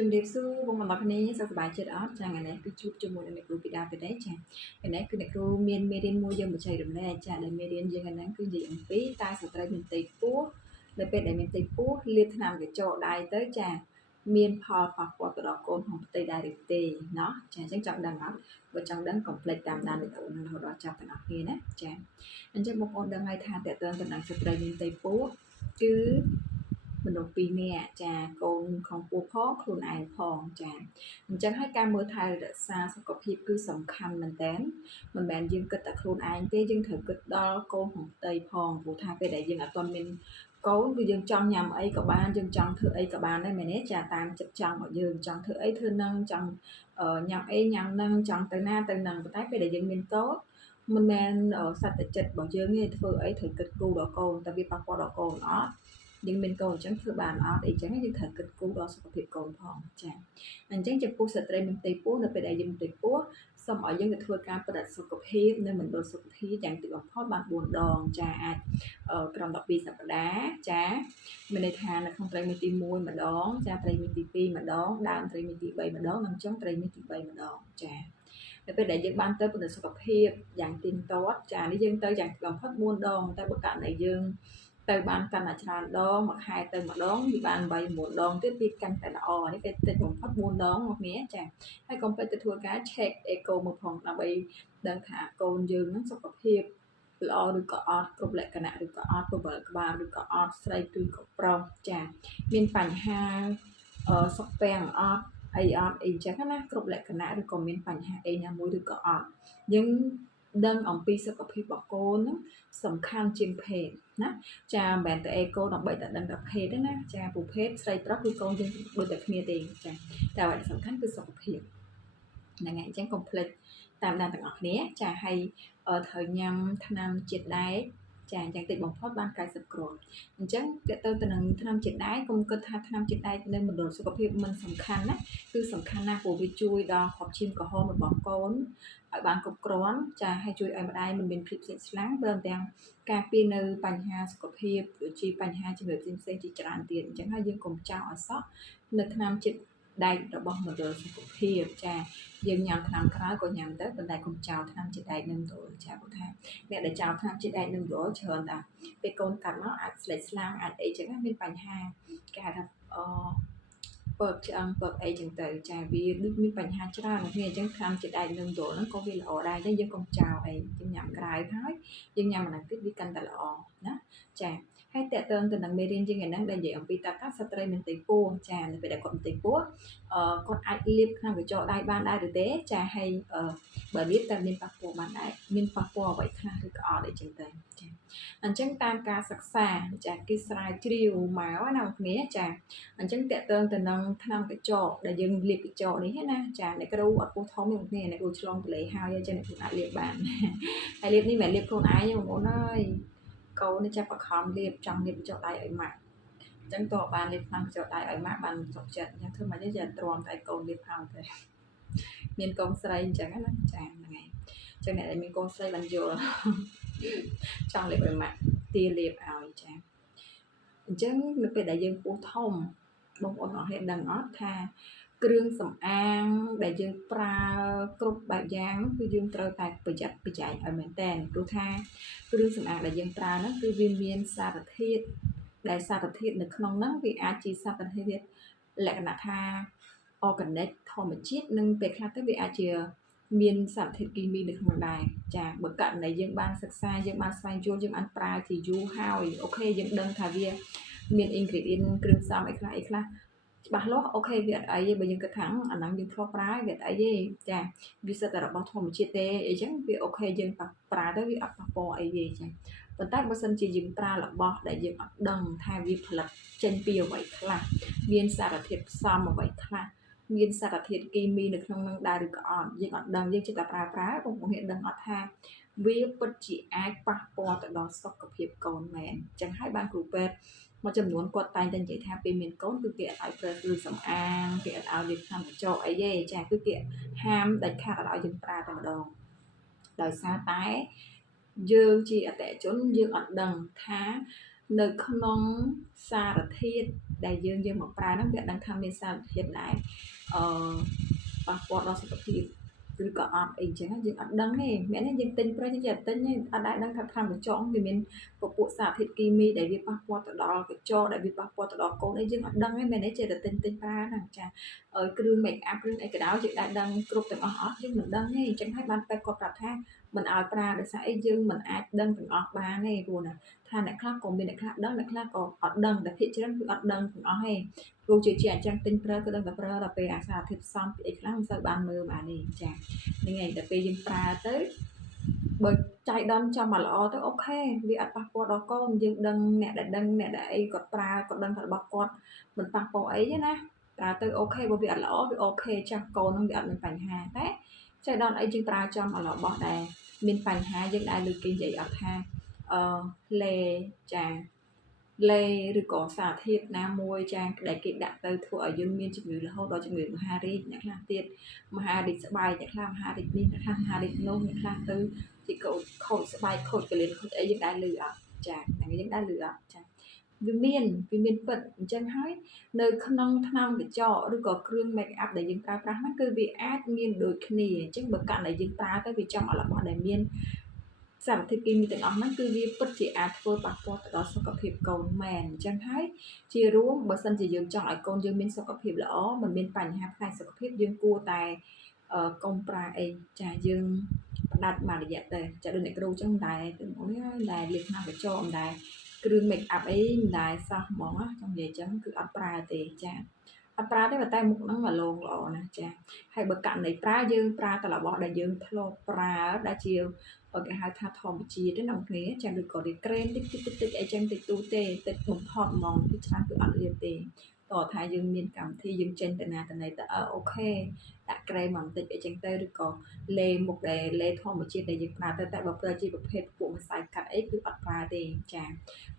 ជំរាបសួរបងប្អូនទាំងគ្នាសុខសប្បាយចិត្តអត់ចា៎ថ្ងៃនេះគឺជួបជាមួយនឹងអ្នកគ្រូពីដើមទៅដែរចា៎ថ្ងៃនេះគឺអ្នកគ្រូមានមេរៀនមួយយើងបញ្ចេញរំលែកចា៎ដែលមេរៀនយើងថ្ងៃហ្នឹងគឺនិយាយអំពីតើស្ត្រីមានផ្ទៃពោះនៅពេលដែលមានផ្ទៃពោះលាបថ្នាំកញ្ចក់ដៃទៅចា៎មានផលប៉ះពាល់ទៅដល់កូនក្នុងផ្ទៃដែរឬទេណោះចា៎អញ្ចឹងចង់ដឹងអត់បើចង់ដឹងកុំភ្លេចតាមដានវីដេអូនេះរហូតដល់ចប់ទាំងអស់គ្នាណាចា៎អញ្ចឹងបងប្អូនដឹងហើយថាតើតើតំណែងស្ត្រីមានផ្ទៃពោះគឺមនុស្ស2នាក់ចាកូនของពោះផងខ្លួនឯងផងចាអញ្ចឹងហើយការមើលថែរក្សាសុខភាពគឺសំខាន់មែនតើមិនមែនយើងគិតតែខ្លួនឯងទេយើងត្រូវគិតដល់កូនของផ្ទៃផងព្រោះថាពេលដែលយើងអត់ទាន់មានកូនគឺយើងចង់ញ៉ាំអីក៏បានយើងចង់ធ្វើអីក៏បានដែរមែនទេចាតាមចិត្តចង់របស់យើងចង់ធ្វើអីធ្វើនឹងចង់ញ៉ាំអីញ៉ាំនឹងចង់ទៅណាទៅនឹងប៉ុន្តែពេលដែលយើងមានកូនមិនមែនសត្វតែចិត្តរបស់យើងទេធ្វើអីត្រូវគិតគូរដល់កូនតើវាប៉ះពាល់ដល់កូនអត់យើងមានកូនអញ្ចឹងធ្វើបានអត់អីចឹងយើងត្រូវគិតគូរដល់សុខភាពកូនផងចាអញ្ចឹងចំពោះស្ត្រីមានផ្ទៃពោះនៅពេលដែលយើងមានផ្ទៃពោះសូមឲ្យយើងទៅធ្វើការប្រតិបត្តិសុខភាពនៅមណ្ឌលសុខភាពយ៉ាងតិចបំផុតបាន4ដងចាអាចក្រោម12សប្តាហ៍ចាមានន័យថានៅក្នុងត្រីមាសទី1ម្ដងចាត្រីមាសទី2ម្ដងដើមត្រីមាសទី3ម្ដងនិងចុងត្រីមាសទី3ម្ដងចានៅពេលដែលយើងបានទៅប្រតិបត្តិសុខភាពយ៉ាងទៀងទាត់ចានេះយើងទៅយ៉ាងបំផុត4ដងតែបើករណីយើងទៅបានកាន់តែច្រើនដងមួយខែទៅម្ដងវាបាន8 9ដងទៀតវាកាន់តែល្អនេះពេលតិចបំផុត4ដងមកគ្នាចាហើយកុំភ្លេចទៅធ្វើការ check echo មកផងដើម្បីដឹងថាកូនយើងនឹងសុខភាពល្អឬក៏អត់គ្រប់លក្ខណៈឬក៏អត់ពវល់ក្បាលឬក៏អត់ស្រីឬក៏ប្រុសចាមានបញ្ហាសុខពាំងអត់អីអត់អីចឹងណាគ្រប់លក្ខណៈឬក៏មានបញ្ហាអីណាមួយឬក៏អត់យើងដឹងអំពីសុខភាពរបស់កូនហ្នឹងសំខាន់ជាងភេទណាចាមិនមែនតែអេកូដើម្បីតែដឹងតែភេទទេណាចាព្រោះភេទស្រីប្រុសគឺកូនយើងដូចតែគ្នាទេចាតែអ្វីដែលសំខាន់គឺសុខភាពហ្នឹងហើយអញ្ចឹងកុំភ្លេចតាមដានទាំងអស់គ្នាចាហើយត្រូវញ៉ាំថ្នាំជាតិដែកចាយ៉ាងតិចបំផុតបាន90គ្រាប់អញ្ចឹងតើទៅនឹងថ្នាំជាតិដែកកុំគិតថាថ្នាំជាតិដែកនៅមណ្ឌលសុខភាពមិនសំខាន់ណាគឺសំខាន់ណាស់ព្រោះវាជួយដល់ខប់ឈាមក្រហមរបស់កូនឲ្យបានគ្រប់គ្រាន់ចាហើយជួយឲ្យម្ដាយមិនមានភាពស្លេកស្លាំងព្រមទាំងការពារនៅបញ្ហាសុខភាពដូចជាបញ្ហាជំងឺផ្សេងៗជាច្រើនទៀតអញ្ចឹងហើយយើងកុំចោលឲ្យសោះនៅថ្នាំជាតិដែករបស់មណ្ឌលសុខភាពចាយើងញ៉ាំថ្នាំក្រៅក៏ញ៉ាំទៅប៉ុន្តែកុំចោលថ្នាំជាតិដែកនឹងទៅចាព្រោះថាអ្នកដែលចោលថ្នាំជាតិដែកនឹងទៅច្រើនតាពេលកូនកាត់មកអាចស្លេកស្លាំងអាចអីចឹងមានបញ្ហាគេហៅថាពើឆ្អឹងពើអីចឹងទៅចាវាដូចមានបញ្ហាច្រើនណាស់គ្នាអញ្ចឹងថ្នាំជាតិដែកនឹងទៅហ្នឹងក៏វាល្អដែរអញ្ចឹងយើងកុំចោលអីយើងញ៉ាំក្រៅហើយយើងញ៉ាំអាហ្នឹងទៀតវាកាន់តែល្អណាចាហើយតើតើទៅនឹងមេរៀនយើងឯហ្នឹងដែលនិយាយអំពីតើស្ត្រីមានផ្ទៃពោះចានៅពេលដែលគាត់មានផ្ទៃពោះគាត់អាចលាបថ្នាំកញ្ចក់ដៃបានដែរឬទេចាហើយបើលាបតើមានប៉ះពាល់បានដែរមានប៉ះពាល់អ្វីខ្លះឬក៏អត់អីចឹងទៅចាអញ្ចឹងតាមការសិក្សាចាគេស្រាវជ្រាវមកណាបងប្អូនចាអញ្ចឹងតើតើទៅនឹងថ្នាំកញ្ចក់ដែលយើងលាបកញ្ចក់នេះណាចាអ្នកគ្រូអត់ពោះធំទេបងប្អូនអ្នកគ្រូឆ្លងទលេហើយអញ្ចឹងអ្នកគ្រូអាចលាបបានហើយលាបនេះមិនមែនលាបខ្លួនឯងទេបងប្អូនអើយកូននេះចាប់បខំលាបចង់លាបកញ្ចក់ដៃឲ្យម៉ាក់អញ្ចឹងតើបានលាបថ្នាំកញ្ចក់ដៃឲ្យម៉ាក់បានសុខចិត្តអញ្ចឹងធ្វើម៉េចទេចាទ្រាំតែកូនលាបផងទេមានកូនស្រីអញ្ចឹងណាចាហ្នឹងហើយអញ្ចឹងអ្នកដែលមានកូនស្រីបានយល់ចង់លាបឲ្យម៉ាក់ទាលាបឲ្យចាអញ្ចឹងនៅពេលដែលយើងពោះធំបងប្អូនអរគ្នាដឹងអត់ថាគ្រឿងសម្អាងដែលយើងប្រើគ្រប់បែបយ៉ាងគឺយើងត្រូវតែប្រយ័ត្នប្រយែងឲ្យមែនតើព្រោះថាគ្រឿងសម្អាងដែលយើងប្រើហ្នឹងគឺវាមានសារធាតុដែលសារធាតុនៅក្នុងហ្នឹងវាអាចជាសារធាតុលក្ខណៈថា organic ធម្មជាតិនិងពេលខ្លះទៅវាអាចជាមានសារធាតុគីមីនៅក្នុងដែរចាបើករណីយើងបានសិក្សាយើងបានស្វែងយល់យើងបានប្រើជាយូរហើយអូខេយើងដឹងថាវាមាន ingredient គ្រឿងផ្សំអីខ្លះច្បាស់លាស់អូខេវាអត់អីទេបើយើងគិតថាអាហ្នឹងយើងធ្លាប់ប្រើវាអត់អីទេចាវាសិតតែរបស់ធម្មជាតិទេអីចឹងវាអូខេយើងប្រើទៅវាអត់ប៉ះពាល់អីទេចាប៉ុន្តែបើសិនជាយើងប្រើរបស់ដែលយើងអត់ដឹងថាវាផលិតចេញពីអ្វីខ្លះមានសារធាតុផ្សំអ្វីខ្លះមានសារធាតុគីមីនៅក្នុងនឹងដែរឬក៏អត់យើងអត់ដឹងយើងចេះតែប្រើបងប្អូនអ្នកដឹងអត់ថាវាពិតជាអាចប៉ះពាល់ទៅដល់សុខភាពកូនមែនអញ្ចឹងហើយបានគ្រូពេទ្យមួយចំនួនគាត់តែងតែនិយាយថាពេលមានកូនគឺគេអត់ឲ្យប្រើគ្រឿងសម្អាងគេអត់ឲ្យលាបថ្នាំកញ្ចក់អីទេចាគឺគេហាមដាច់ខាតអត់ឲ្យយើងប្រើតែម្ដងដោយសារតែយើងជាអតិថិជនយើងអត់ដឹងថានៅក្នុងសារធាតុ ដែលយើងមកប្រើហ្នឹងវាអត់ដឹងថាមានសារធាតុដែរប៉ះពាល់ដល់សុខភាពឬក៏អត់អីចឹងយើងអត់ដឹងទេមានទេយើងទិញប្រេងយើងអត់ទិញទេអត់ដែរដឹងថាថ្នាំកញ្ចក់វាមានពពួកសារធាតុគីមីដែលវាប៉ះពាល់ទៅដល់កញ្ចក់ដែលវាប៉ះពាល់ទៅដល់កូនអីយើងអត់ដឹងទេមែនទេចេះតែទិញប្រើហ្នឹងចាគ្រឿង make up គ្រឿងអីក៏ដោយយើងដែរដឹងគ្រប់ទាំងអស់អត់យើងមិនដឹងទេអញ្ចឹងហើយបានតែគាត់ប្រាប់ថាមិនឲ្យប្រើដោយសារអីយើងមិនអាចដឹងទាំងអស់បានទេព្រោះណាថាអ្នកខ្លះក៏មានអ្នកខ្លះដឹងអ្នកខ្លះក៏អត់ដឹងតែភាគច្រើនគឺអត់ដឹងទាំងអស់ទេព្រោះជាអញ្ចឹងទិញប្រើក៏ដឹងតែប្រើដល់ពេលអាសារធាតុផ្សំពីអីខ្លះមិនសូវបានមើលបានទេចាហ្នឹងហើយតែពេលយើងប្រើទៅបើចៃដន្យចាំមកល្អទៅអូខេវាអត់ប៉ះពាល់ដល់កូនយើងដឹងអ្នកដែលដឹងអ្នកដែលអីគាត់ប្រើគាត់ដឹងថារបស់គាត់មិនប៉ះពាល់អីទេណាប្រើទៅអូខេបើវាអត់ល្អវាអូខេចាស់កូននឹងវាអត់មានបញ្ហាតែចៃដន្យអីយើងប្រើចំរបស់ដែលមានបញ្ហាយើងដែរលើគេនិយាយអត់ថាលេចាលេឬក៏សារធាតុណាមួយចាដែលគេដាក់ទៅធ្វើឲ្យយើងមានជំងឺរហូតដល់ជំងឺមហារីកអ្នកខ្លះទៀតមហារីកស្បែកអ្នកខ្លះមហារីកនេះអ្នកខ្លះមហារីកនោះអ្នកខ្លះទៅជាខូចស្បែកខូចកលៀនខូចអីយើងដែរលឺអត់ចាហ្នឹងយើងដែរលឺអត់ចាវាមានពិតអញ្ចឹងហើយនៅក្នុងថ្នាំកញ្ចក់ឬក៏គ្រឿង make up ដែលយើងប្រើប្រាស់ហ្នឹងគឺវាអាចមានដូចគ្នាអញ្ចឹងបើករណីយើងប្រើទៅវាចំអត់របស់ដែលមានសារធាតុគីមីទាំងអស់ហ្នឹងគឺវាពិតជាអាចធ្វើប៉ះពាល់ទៅដល់សុខភាពកូនមែនអញ្ចឹងហើយជារួមបើសិនជាយើងចង់ឲ្យកូនយើងមានសុខភាពល្អមិនមានបញ្ហាផ្នែកសុខភាពយើងគួរតែកុំប្រើអីចាយើងផ្ដាច់មួយរយៈទៅចាដូចអ្នកគ្រូអញ្ចឹងដែរដែលលេខថ្នាំកញ្ចក់មិនដែរគ្រឿង make up អីមិនដែរសោះហ្មងចង់និយាយអញ្ចឹងគឺអត់ប្រើទេចាអត់ប្រើទេតែមុខហ្នឹងមកលងល្អណាស់ចាហើយបើករណីប្រើយើងប្រើតែរបស់ដែលយើងធ្លាប់ប្រើដែលជាគេហៅថាធម្មជាតិទេអ្នកគ្នាចាឬក៏វាក្រែមតិចអីចឹងតិចតួចទេតិចបំផុតហ្មងពីច្រើនគឺអត់លៀនទេតោះថាយើងមានកម្មវិធីយើងចេញទៅណាទៅណីទៅអូខេដាក់ក្រែមបន្តិចអីចឹងទៅឬក៏លេមុខដែលលេធម្មជាតិដែលយើងប្រើទៅតែបើប្រើជាប្រភេទពួកម្សៅកាត់អីគឺអត់ប្រើទេចា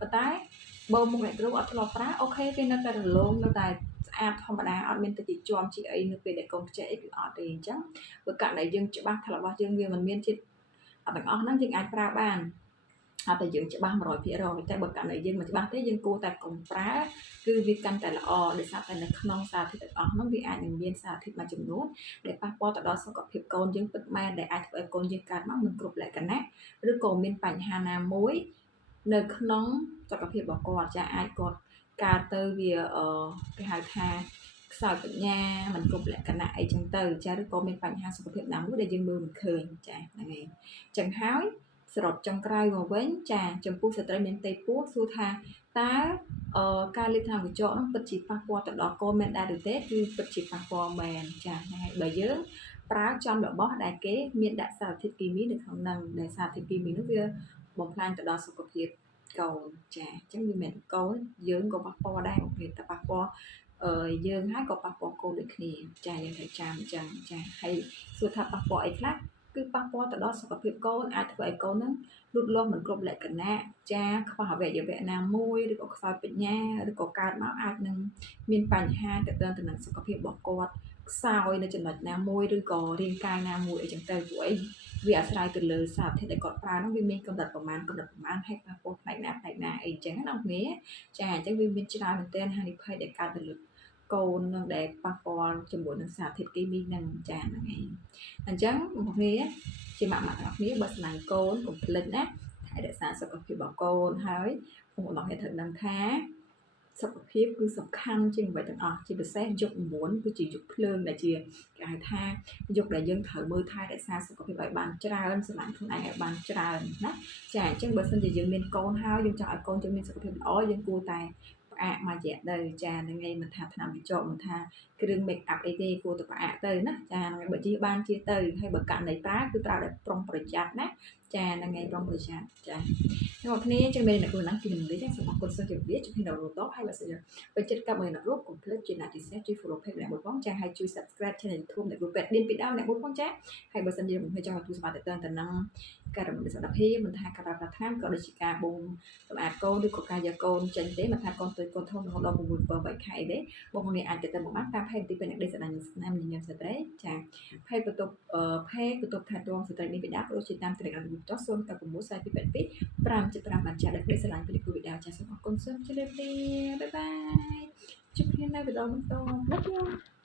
ប៉ុន្តែបើមុខអ្នកគ្រូអត់ធ្លាប់ប្រើអូខេគេនៅតែរលោងនៅតែស្អាតធម្មតាអត់មានទៅជាជាប់ជាអីនៅពេលដែលកូនខ្ជិះអីគឺអត់ទេអញ្ចឹងបើករណីយើងច្បាស់ថារបស់យើងវាមិនមានជាតិអត់ទាំងអស់ហ្នឹងយើងអាចប្រើបានអត់តែយើងច្បាស់ 100% តែបើករណីយើងមិនច្បាស់ទេយើងគួរតែកុំប្រើគឺវាកាន់តែល្អដោយសារតែនៅក្នុងសារធាតុទាំងអស់ហ្នឹងវាអាចនឹងមានសារធាតុមួយចំនួនដែលប៉ះពាល់ទៅដល់សុខភាពកូនយើងពិតមែនដែលអាចធ្វើឲ្យកូនយើងកើតមកមិនគ្រប់លក្ខណៈឬក៏មានបញ្ហាណាមួយនៅក្នុងសុខភាពរបស់គាត់ចាអាចគាត់កើតទៅវាគេហៅថាខ្សោយបញ្ញាមិនគ្រប់លក្ខណៈអីចឹងទៅចាឬក៏មានបញ្ហាសុខភាពណាមួយដែលយើងមើលមិនឃើញចាហ្នឹងហើយចឹងហើយសរុបចុងក្រោយមកវិញចាចំពោះស្ត្រីមានផ្ទៃពោះសួរថាតើការលេបថ្នាំកញ្ចក់នោះពិតជាប៉ះពាល់ទៅដល់កូនមែនដែរឬទេគឺពិតជាប៉ះពាល់មែនចាហ្នឹងហើយបើយើងប្រើចំរបស់ដែលគេមានដាក់សារធាតុគីមីនៅក្នុងហ្នឹងដែលសារធាតុគីមីនោះវាបំផ្លាញទៅដល់សុខភាពកូនចាអញ្ចឹងវាមិនកូនយើងក៏ប៉ះពាល់ដែរអូខេតែប៉ះពាល់យើងហើយក៏ប៉ះពាល់កូនដូចគ្នាចាយើងត្រូវចាំអញ្ចឹងចាហើយសួរថាប៉ះពាល់អីខ្លះគឺប៉ះពាល់ទៅដល់សុខភាពកូនអាចធ្វើឲ្យកូនហ្នឹងលូតលាស់មិនគ្រប់លក្ខណៈចាខ្វះអវយវៈណាមួយឬក៏ខ្សោយបញ្ញាឬក៏កើតមកអាចនឹងមានបញ្ហាទាក់ទងទៅនឹងសុខភាពរបស់គាត់ខ្សោយនៅចំណុចណាមួយឬក៏រាងកាយណាមួយអីចឹងទៅព្រោះអីវាអាស្រ័យទៅលើសារធាតុដែលគាត់ប្រើនោះវាមានកម្រិតប្រមាណហើយប៉ះពាល់ផ្នែកណាអីចឹងណាគ្នាចាអញ្ចឹងវាមានច្រើនមែនទែនហានិភ័យដែលកើតទៅលើកូននឹងដែលប៉ះពាល់ជាមួយនឹងសារធាតុគីមីនឹងចាហ្នឹងឯងអញ្ចឹងបងប្អូនជាម៉ាក់ទាំងគ្នាបើស្នាកូនកុំភ្លេចណាថែរក្សាសុខភាពរបស់កូនហើយបងប្អូនត្រូវដឹងថាសុខភាពគឺសំខាន់ជាងអ្វីទាំងអស់ជាពិសេសយុគ9គឺជាយុគភ្លើងដែលជាគេហៅថាយុគដែលយើងត្រូវមើលថែរក្សាសុខភាពឲ្យបានច្រើនសម្រាប់ខ្លួនឯងឲ្យបានច្រើនណាចាអញ្ចឹងបើសិនជាយើងមានកូនហើយយើងចង់ឲ្យកូនយើងមានសុខភាពល្អយើងគួរតែផ្អាកមួយរយៈទៅចាហ្នឹងឯងមិនថាថ្នាំកញ្ចក់មិនថាគ្រឿង make up អីទេគួរតែផ្អាកទៅណាចាហ្នឹងឯងបើជាបានជាទៅហើយបើករណីប្រើគឺប្រើដោយប្រុងប្រយ័ត្នណាចាហ្នឹងឯងប្រុងប្រយ័ត្នចាអ្នកគ្នាចឹងមានអ្នកគ្រូណាស់ពីនឹងនេះសូមអរគុណសូមជម្រាបលាជំរាបដល់លោកតហើយបើសិនជាពេញចិត្តកាប់មើលអ្នកគ្រូកុំភ្លេចជួយ like ជួយ share ជួយ follow page អ្នកមួយផងចាហើយជួយ subscribe channel YouTube អ្នកគ្រូពេទ្យឌៀនពីដើមអ្នកមួយផងចាហើយបើសិនជាមិនចង់ទទួលស្វាគមន៍ទៅនឹង ការរំលឹកសន្តិភាពមិនថាការប្រាថ្នាក៏ដូចជាការបូមសម្អាតកូនឬក៏ការយកកូនចេញទេមិនថាកូនតូចកូនធំរហូតដល់6 7 8ខែទេបងប្អូនអាចទៅមកបានតាមផេកទីពេញអ្នកដេកស្ដាញ់ស្នាមញញឹមស្ត្រីចាផេកបន្ទប់ផេកបន្ទប់ថែទាំស្ត្រីនេះបិតាក៏ដូចជាតាម Telegram តោះ096 422575បានចាស់ដែលដេកស្ដាញ់ពីគ្រូបិតាចាសូមអរគុណសូមជម្រាបលាបាយបាយជួបគ្នានៅវីដេអូបន្ត Love you